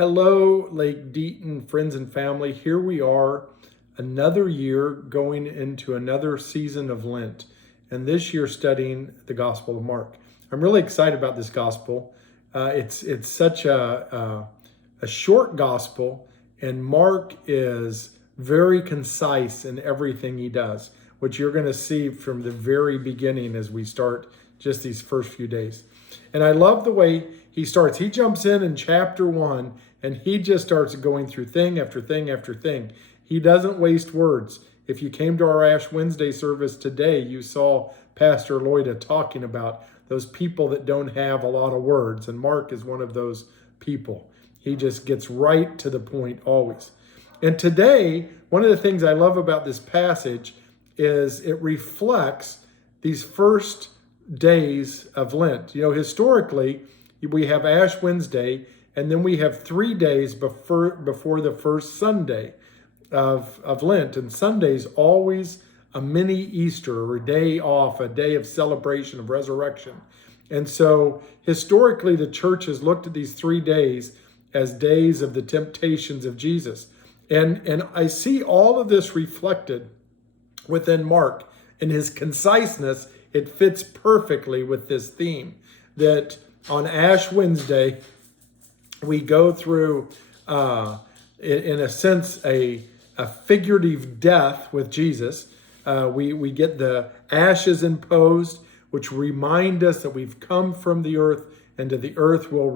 Hello, Lake Deaton friends and family. Here we are, another year going into another season of Lent, and this year studying the Gospel of Mark. I'm really excited about this gospel. It's such a short gospel, and Mark is very concise in everything he does, which you're going to see from the very beginning as we start just these first few days. And I love the way he starts. He jumps in chapter 1 and he just starts going through thing after thing after thing. He doesn't waste words. If you came to our Ash Wednesday service today, you saw Pastor Lloyda talking about those people that don't have a lot of words. And Mark is one of those people. He just gets right to the point always. And today, one of the things I love about this passage is it reflects these first days of Lent. You know, historically, we have Ash Wednesday, and then we have 3 days before the first Sunday of Lent. And Sunday's always a mini Easter or a day off, a day of celebration of resurrection. And so historically, the church has looked at these 3 days as days of the temptations of Jesus. And I see all of this reflected within Mark. In his conciseness, it fits perfectly with this theme that on Ash Wednesday, we go through, in a sense, a figurative death with Jesus. We get the ashes imposed, which remind us that we've come from the earth and to the earth will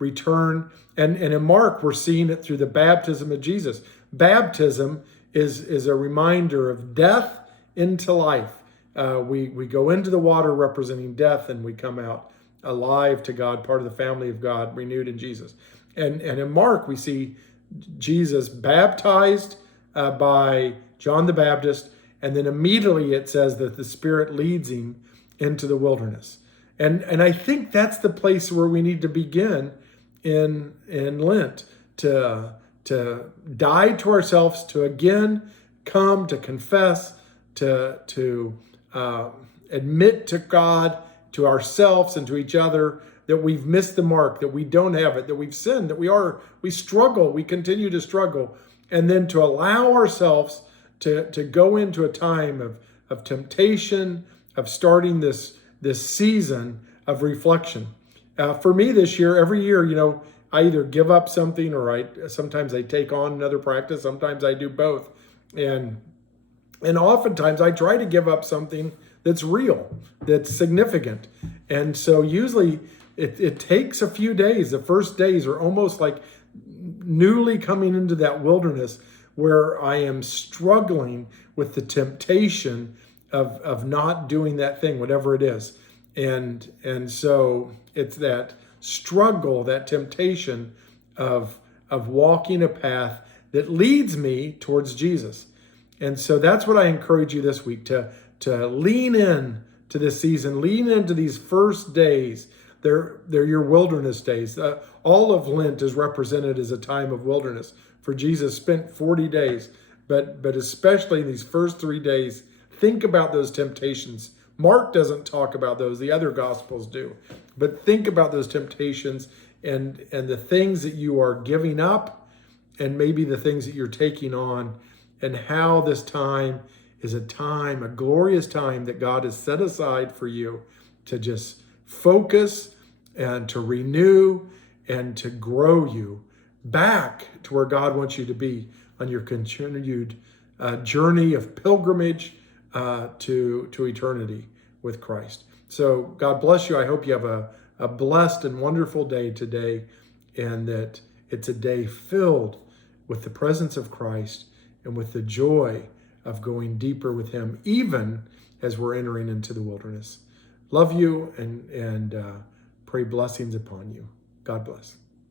return. And in Mark, we're seeing it through the baptism of Jesus. Baptism is a reminder of death into life. We go into the water representing death and we come out alive to God, part of the family of God, renewed in Jesus. And in Mark, we see Jesus baptized by John the Baptist, and then immediately it says that the Spirit leads him into the wilderness. And I think that's the place where we need to begin in Lent, to die to ourselves, to again come to confess, to admit to God, to ourselves and to each other that we've missed the mark, that we don't have it, that we've sinned, that we struggle, we continue to struggle, and then to allow ourselves to go into a time of temptation, of starting this season of reflection. For me this year, every year, I either give up something or sometimes I take on another practice, sometimes I do both. And oftentimes I try to give up something that's real, that's significant. And so usually it takes a few days. The first days are almost like newly coming into that wilderness where I am struggling with the temptation of not doing that thing, whatever it is. And so it's that struggle, that temptation of walking a path that leads me towards Jesus. And so that's what I encourage you this week, to lean in to this season, lean into these first days. They're your wilderness days. All of Lent is represented as a time of wilderness. For Jesus spent 40 days, but especially in these first 3 days, think about those temptations. Mark doesn't talk about those, the other gospels do. But think about those temptations and the things that you are giving up and maybe the things that you're taking on, and how this time is a glorious time that God has set aside for you to just focus and to renew and to grow you back to where God wants you to be on your continued journey of pilgrimage to eternity with Christ. So God bless you. I hope you have a blessed and wonderful day today, and that it's a day filled with the presence of Christ and with the joy of going deeper with him, even as we're entering into the wilderness. Love you and pray blessings upon you. God bless.